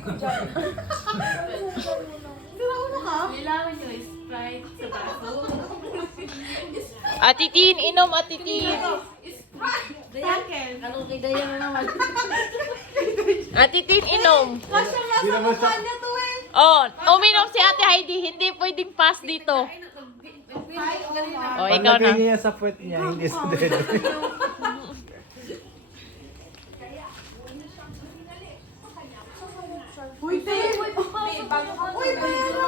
ko dyan. Sinauna ka? Kailangan nyo Sprite sa baso. Atitin, inom, atitin. Dayan, anong kay Dayan na naman? Atitin, inom. Kasya nga sa mukha niya to eh. Oh, uminom si Ate Heidi. Hindi pwedeng pass dito. Oh, ikaw na. Paglagay niya sa puwet niya, hindi sa dedo. Uy, babe! Uy, babe!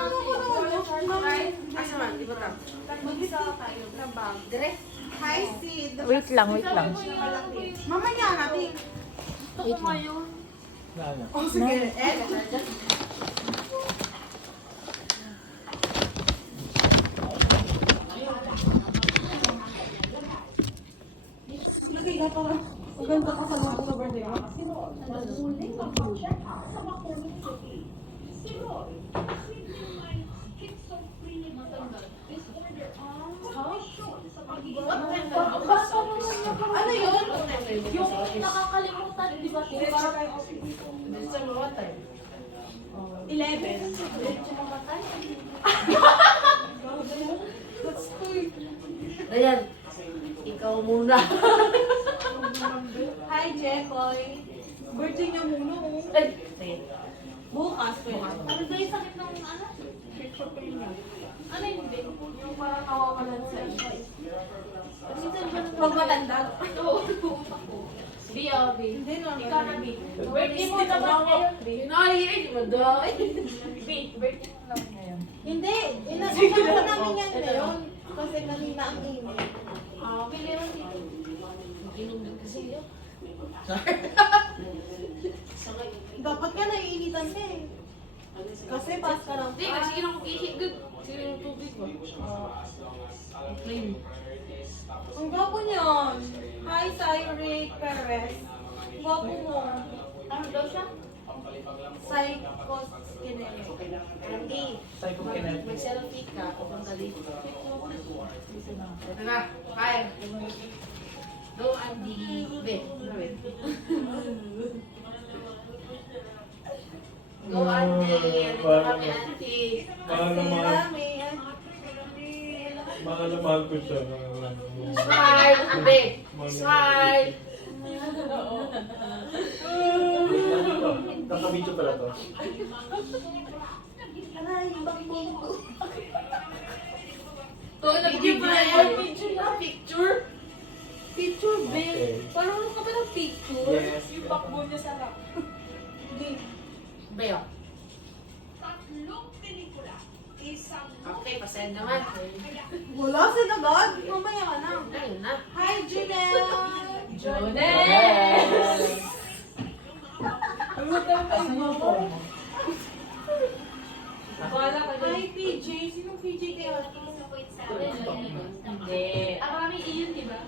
Asa man, di ba tam? Mag-isa tayo. Trabang. Hi, Sid. Wait lang, wait lang. Mamaya natin. Wait lang. Ano? Oh, sige. Nagkita pa. Ang ganda ka sa mga sa birthday mo. Ano yun? Yung nakakalimutan, di ba? 11. Dayan, ikaw muna. Hi, Jekoy. Birthday niya muna, oh. Ay, Bukas, pwede. ano ba yung sakit ng ano? Ano hindi? Yung parang kawawalan sa iyo. Minsan ba nung Pag matanda. Oo. B, B. Hindi na. Ikaw na B. Birthday mo naman ngayon, B. Ay, maday. B, birthday mo naman ngayon. Hindi. Inasama namin yan ngayon. Kasi kanina ang email. Ah, pili lang dito. Mag-inom din kasi yun. Dapat ka naiinitan ka eh. Kasi pas ka lang. Hindi, kasi inom ko ihig. Sige yung tubig mo. Plain. Ang gwapo niyan. Hi, Cyril Perez. Gwapo mo. Ano daw siya? Psychos Kinele. Andy. Psycho Kenneth. Mag-selfie ka o kung dali. Ito na, kaya. Go, Andy. Wait, wait. Go, Andy. Ano kami, Andy? Mahal na mahal ko siya. Smile, Andy. Smile. Nakabidyo pala to. To, nag-give na yan. Picture na, picture. Picture, babe. Okay. Parang ka ba ng picture? Yes. Yung backbone niya sa rap. Hindi. Bayo. Okay, pasend naman. Wala, sinagad. Mamaya ka na. Ayun na. Hi, Janelle. Jones! Hi, PJ. Sinong PJ kaya? Hindi. Arami iyon, di ba?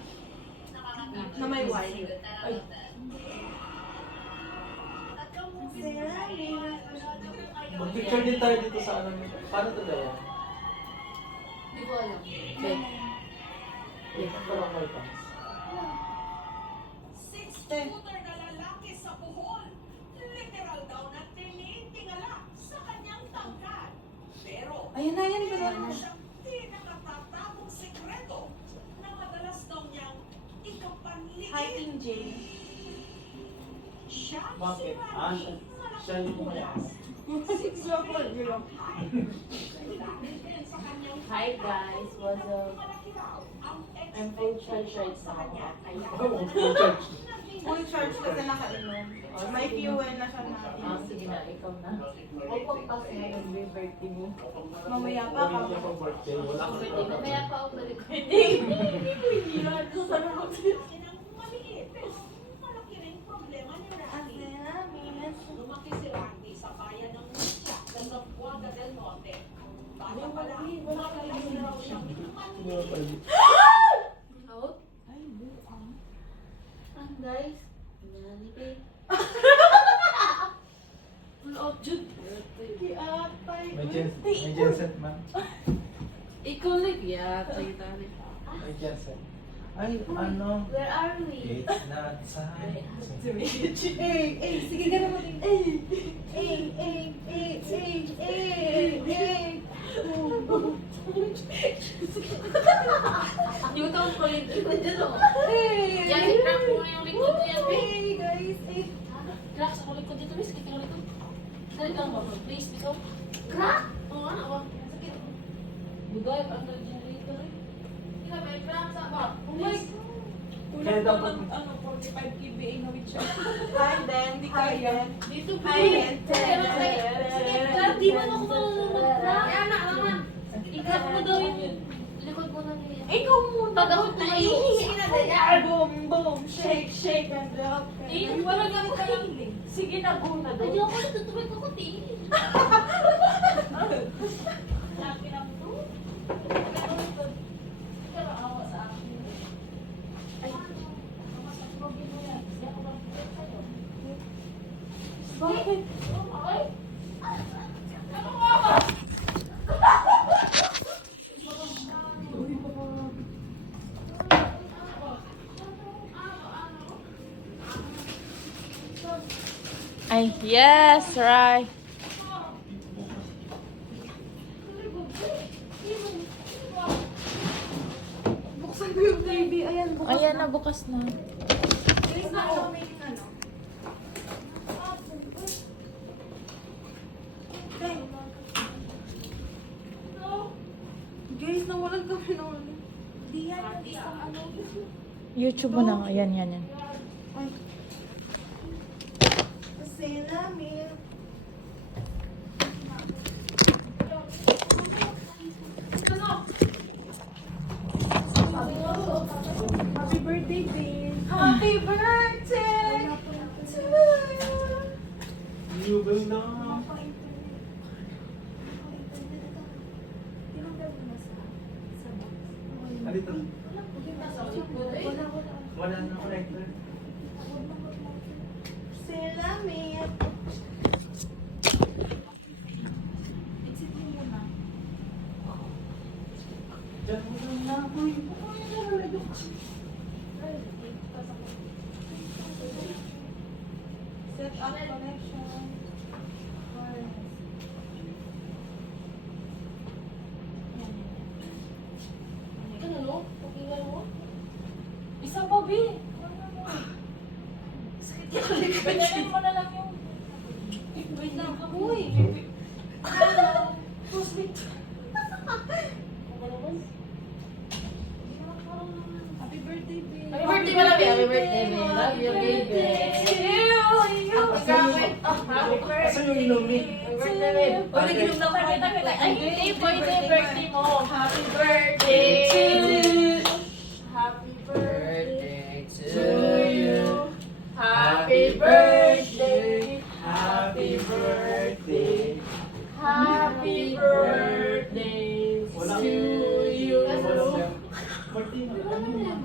Na may wire. Ay. Mag-picture din tayo dito sa ano. Paano to ba yan? Hindi ko alam. Okay. Parang may pants. Six-footer na lalaki sa Bohol. Literal daw na tinitingala sa kanyang tangkad. Pero, Ayun na, yan. meron siyang pinakatatagong sekreto na madalas daw niyang ikapanligid. Hi, Team J. Siya Bakit? Ah, siya yung umayas. Hi guys, what's up? I'm full charge right now. Oh, church. Full charge kasi nakainom. May fuel na siya na. Ah, sige na, ikaw na. Huwag pang kasi ngayon, may birthday mo. Mamaya pa Pag ka. hindi ako birthday, wala akong Birthday, birthday. mamaya pa ako balik. Hindi, hindi yan. Sana mo Yan ang maliit. Pero malaki rin problema ni Randy. Lumaki si Randy sa bayan ng Lucha sa Zamboanga del Norte. Bata pala, magaling na raw siyang Hindi ako pala dito. Out? Guys, nani babe. Pull out, Jude. May genset man. Ikaw lang, yeah. Tayo. May genset. Ay, ano? Where are we? It's not time. Sige ka naman. Dali lang ba? Please, dito. Crack! Oo, ano ba? Sakit. Bugay, ang generator eh. Ikaw, may crack sa ba? Oh my God. Kaya dapat, 45 kVA na with siya. Hi, then. Hindi kaya. Dito, Ay, please. Pero kaya, di ba ako mag-crack? Kaya na, naman. I-crack mo daw yun. Likod mo na niya. Ikaw muna. Pag ako naiihi na din. Boom, boom. Shake, shake, and drop. Wala lang kayo. Sige na, go na. Hindi ako natutubig ako, tingin. Sabi lang to. Pero ito, pero awa sa akin. Ay, masakobin mo yan. Kasi ako mag-break sa'yo. Bakit? Ay! Ano ba? Ay, yes, right. Buksan ko yung TV. Ayan, bukas Ayan na, bukas na. Guys, na ako may ano. Guys, nawalan kami ng ano. Di yan, isang ano. YouTube mo na. Ayan, yan, yan. Ay. Kasi namin. Happy birthday, babe. Happy birthday to you. you will know. Alito? Wala na connector. Salamin. Diyan mo lang na ako. Set up connection. Ano, no? Pakinggan mo? Isa pa, B. Sakit yung likod. Pinalin mo na lang yung... Wait lang. Uy! Hello. Who's with? Happy birthday, babe. Happy birthday, Malabi. Happy birthday, babe. Love you, baby. Asan yung inumin? Happy birthday, babe. Uy, nag-inom na ako. Ay, hindi. Birthday mo. Happy birthday to you. Happy birthday to you. Happy birthday. Happy birthday. Happy birthday Wala. to you. Wala. Martina, ano yun?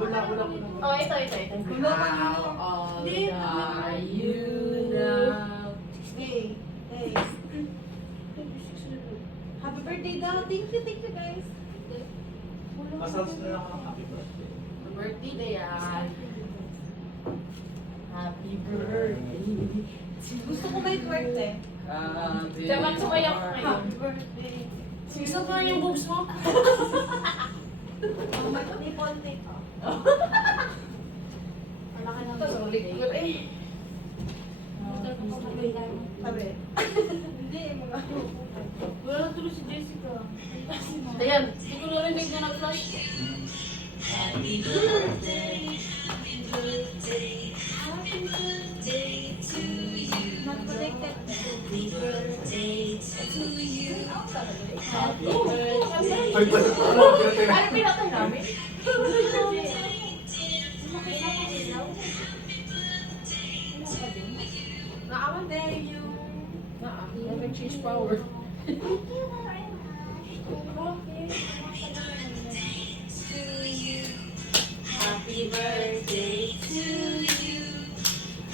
Wala. Oh, ito. How old are you now? Hey. Hey. Happy birthday daw. Thank you guys. Asals na lang ang happy birthday. Birthday na yan. Happy birthday. Gusto ko may birthday. Happy Dapat sumayak ka ngayon. Happy birthday. Sisot mo yung boobs mo. May nipon nito. Ito, sulit ko eh. Sabi. Hindi, mga Wala na tuloy si Jessica. Ayan, hindi ko narinig na nag-flash. Happy birthday. Happy birthday. Happy birthday to you. not connected. Happy birthday to you. Happy Ay, birthday. basta ano? Ano pinatay namin? Naaman din yung... Naman change power. Happy birthday to you.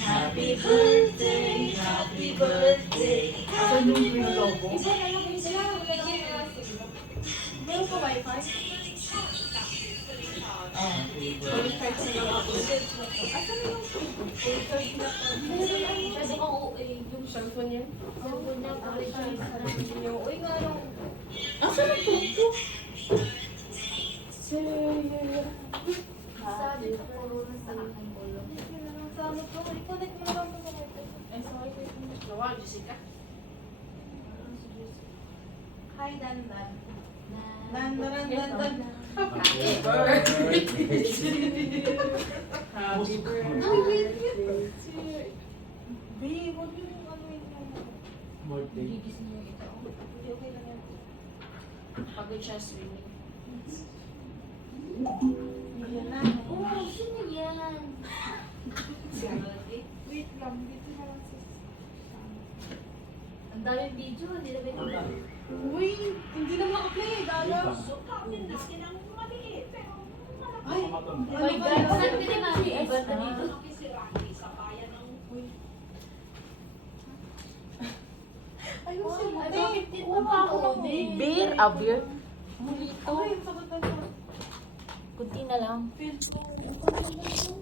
Happy birthday, happy birthday. Saan yung pinalogo? Iba na lang kayo sila. Meron pa wifi? Pwede kang yung cellphone niya. Cellphone niya, uy nga lang. Asan ang tupo? Sabi ko, puro na sa aking ulo. Sa ano to? I-connect mo lang sa wifi. Ay, sorry. Gawa, Jessica. Hi, Dandan. Dan. Happy birthday to you. Happy Babe, huwag yung ano yun. birthday. Gigising niyo ito. Hindi, okay lang yan. Pagod siya swimming. Yan na. Oh, sino yan? Wait lang, dito na lang sis. Ang daming video, hindi na ba Uy, hindi na makaplay, Dala. Sukatin natin ang maliit pero malaki. Ay, Oh my God, saan ka na namin iba na dito? Malaki si Randy sa bayan ng ayun si Ay, Mate. bakit dito pa ako? Beer, beer. Mulito. Ay, sagot na. Kunti na lang. Feel ko.